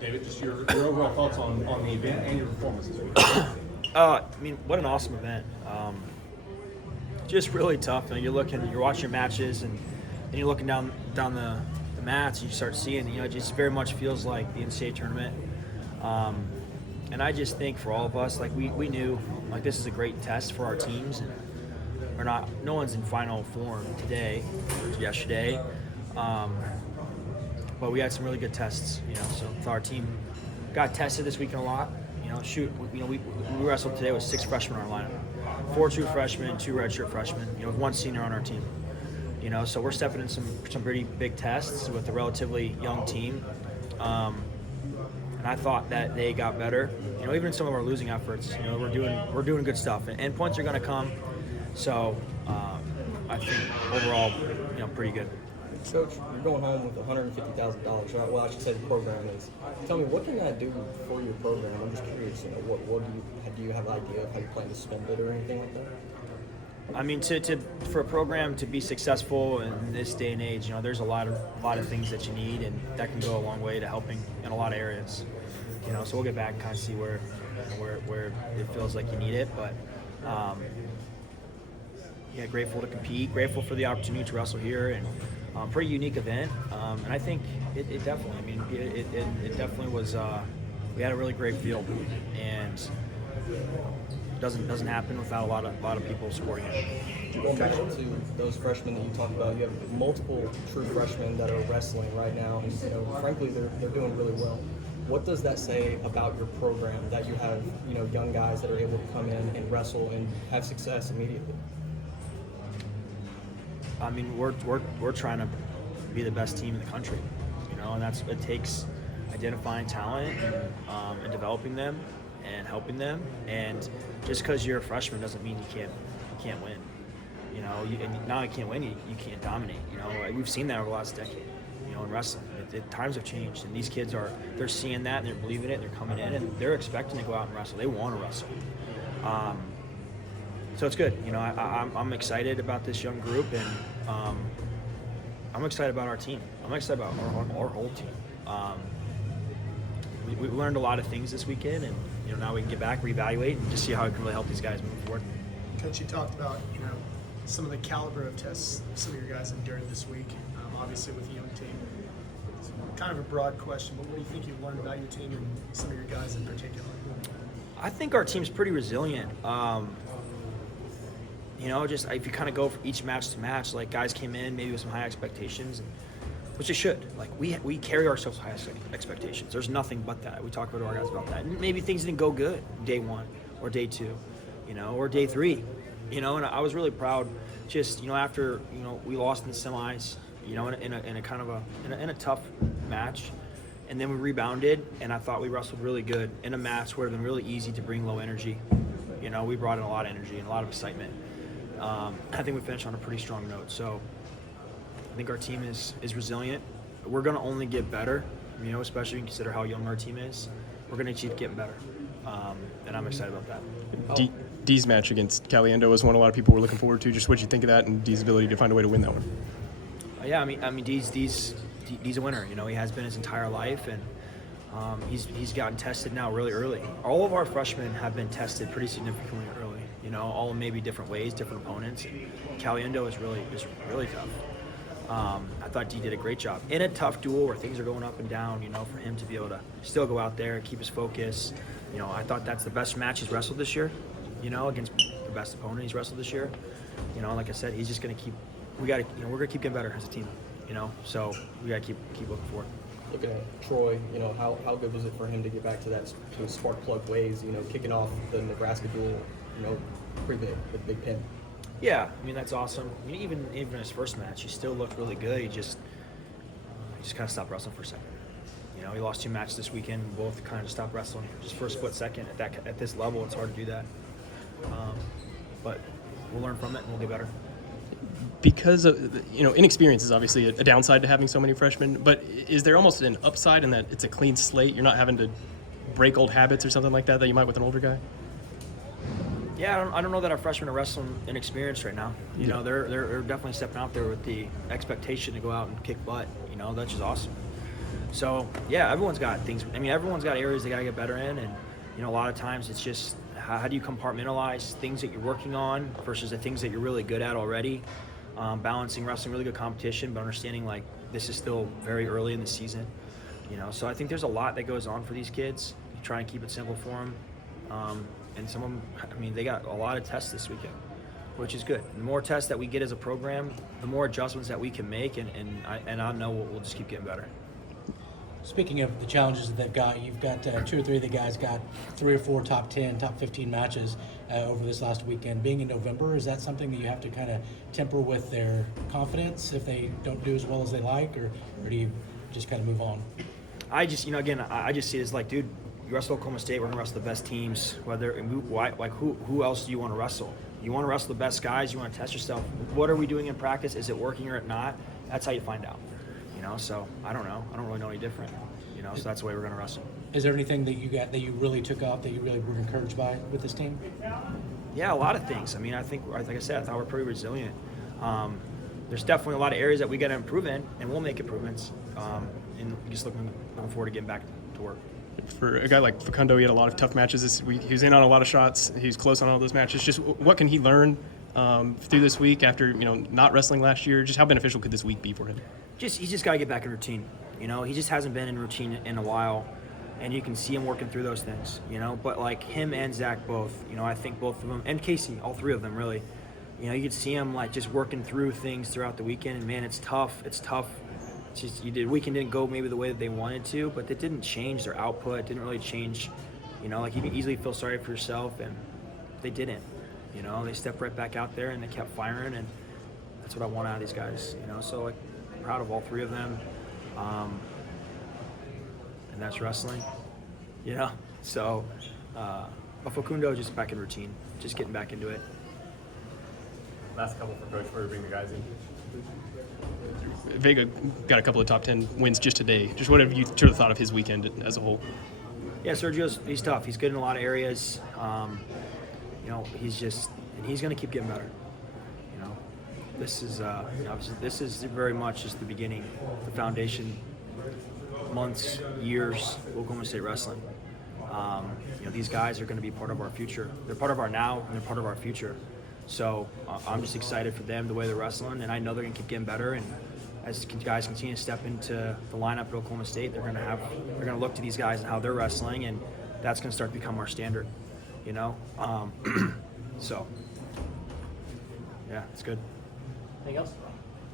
David, just your overall thoughts on the event and your performance this week. I mean, what an awesome event. Just really tough. You're watching your matches, and you're looking down the mats, and you start seeing, it just very much feels like the NCAA tournament. And I just think for all of us, we knew, this is a great test for our teams, and no one's in final form today or yesterday. But we had some really good tests, so our team got tested this weekend a lot. We wrestled today with 6 freshmen on our lineup, 4 true freshmen, 2 redshirt freshmen, with 1 senior on our team. So we're stepping in some pretty big tests with a relatively young team. And I thought that they got better. Even in some of our losing efforts, we're doing good stuff, and points are going to come. So I think overall, pretty good. Coach, you're going home with $150,000, right? Well, I should say the program is. Tell me, what can that do for your program? I'm just curious. What do you have an idea of how you plan to spend it or anything like that? I mean, for a program to be successful in this day and age, there's a lot of things that you need, and that can go a long way to helping in a lot of areas. So we'll get back and kind of see where it feels like you need it, but grateful to compete, grateful for the opportunity to wrestle here, and pretty unique event. And I think it definitely. I mean, it definitely was. We had a really great field, and doesn't happen without a lot of people supporting it. Going back to those freshmen that you talked about, you have multiple true freshmen that are wrestling right now, and frankly, they're doing really well. What does that say about your program that you have young guys that are able to come in and wrestle and have success immediately? I mean, we're trying to be the best team in the country, and it takes identifying talent and developing them and helping them. And just because you're a freshman doesn't mean you can't win. And now you can't win, you can't dominate. We've seen that over the last decade. In wrestling, times have changed, and these kids they're seeing that, and they're believing it, and they're coming in, and they're expecting to go out and wrestle. They want to wrestle. So it's good. I'm excited about this young group, and I'm excited about our team. I'm excited about our whole team. We learned a lot of things this weekend, and now we can get back, reevaluate, and just see how it can really help these guys move forward. Coach, you talked about some of the caliber of tests some of your guys endured this week. Obviously, with a young team, it's kind of a broad question, but what do you think you've learned about your team and some of your guys in particular? I think our team's pretty resilient. Just if you kind of go from each match to match, guys came in maybe with some high expectations, which they should. We carry ourselves with high expectations. There's nothing but that. We talked about our guys about that. And maybe things didn't go good day 1 or day 2, or day 3, and I was really proud. Just after we lost in the semis, in a kind of in a tough match, and then we rebounded, and I thought we wrestled really good in a match where it would have been really easy to bring low energy. We brought in a lot of energy and a lot of excitement. I think we finished on a pretty strong note. So I think our team is resilient. We're going to only get better, especially when you consider how young our team is. We're going to keep getting better, and I'm excited about that. Dee's match against Caliendo was one a lot of people were looking forward to. Just what you think of that and Dee's ability to find a way to win that one? Yeah, I mean, Dee's a winner. He has been his entire life, and he's gotten tested now really early. All of our freshmen have been tested pretty significantly early. All in maybe different ways, different opponents. Caliendo is really tough. I thought Dee did a great job in a tough duel where things are going up and down. For him to be able to still go out there, keep his focus. I thought that's the best match he's wrestled this year. Against the best opponent he's wrestled this year. Like I said, he's just going to keep. We're gonna keep getting better as a team. So we gotta keep looking forward. Looking at Troy, how good was it for him to get back to those spark plug ways? Kicking off the Nebraska duel, pretty big with big pin. Yeah, I mean that's awesome. I mean, even in his first match, he still looked really good. He just kind of stopped wrestling for a second. He lost 2 matches this weekend. Both kind of stopped wrestling just for a split second. At this level, it's hard to do that. But we'll learn from it and we'll get better. Because of inexperience is obviously a downside to having so many freshmen, but is there almost an upside in that it's a clean slate? You're not having to break old habits or something like that you might with an older guy? Yeah, I don't know that our freshmen are wrestling inexperienced right now. They're definitely stepping out there with the expectation to go out and kick butt. That's just awesome. So yeah, everyone's got things. I mean, everyone's got areas they got to get better in, and a lot of times it's just how do you compartmentalize things that you're working on versus the things that you're really good at already. Balancing wrestling, really good competition, but understanding like this is still very early in the season. So I think there's a lot that goes on for these kids. You try and keep it simple for them, and some of them, I mean, they got a lot of tests this weekend, which is good. The more tests that we get as a program, the more adjustments that we can make, and I know we'll just keep getting better. Speaking of the challenges that they've got, you've got 2 or 3 of the guys got 3 or 4 top 10, top 15 matches over this last weekend. Being in November, is that something that you have to kind of temper with their confidence if they don't do as well as they like, or do you just kind of move on? I just, again, I just see it as like, dude, you wrestle Oklahoma State, we're gonna wrestle the best teams. Who else do you want to wrestle? You want to wrestle the best guys. You want to test yourself. What are we doing in practice? Is it working or not? That's how you find out. So I don't know. I don't really know any different. So that's the way we're gonna wrestle. Is there anything that you got that you really took off that you really were encouraged by with this team? Yeah, a lot of things. I mean, I think, like I said, I thought we're pretty resilient. There's definitely a lot of areas that we got to improve in, and we'll make improvements. And just looking forward to getting back to work. For a guy like Facundo, he had a lot of tough matches this week. He was in on a lot of shots. He was close on all those matches. Just what can he learn through this week after not wrestling last year? Just how beneficial could this week be for him? He's just got to get back in routine. He just hasn't been in routine in a while, and you can see him working through those things. But like him and Zach both, I think both of them, and Casey, all 3 of them really. You could see him like just working through things throughout the weekend, and man, it's tough. It's tough. It's just weekend didn't go maybe the way that they wanted to, but it didn't change their output. It didn't really change. Like you can easily feel sorry for yourself, and they didn't. They stepped right back out there and they kept firing, and that's what I want out of these guys. So like proud of all 3 of them. And that's wrestling, So, but Facundo just back in routine, just getting back into it. Last couple for Coach before we bring the guys in. Vega got a couple of top 10 wins just today. Just what have you sort of thought of his weekend as a whole? Yeah, he's tough. He's good in a lot of areas. He's going to keep getting better. This is obviously this is very much just the beginning, the foundation, months, years, Oklahoma State wrestling. These guys are going to be part of our future. They're part of our now, and they're part of our future. So I'm just excited for them, the way they're wrestling, and I know they're going to keep getting better. And as guys continue to step into the lineup at Oklahoma State, they're going to look to these guys and how they're wrestling, and that's going to start to become our standard. So yeah, it's good. Anything else?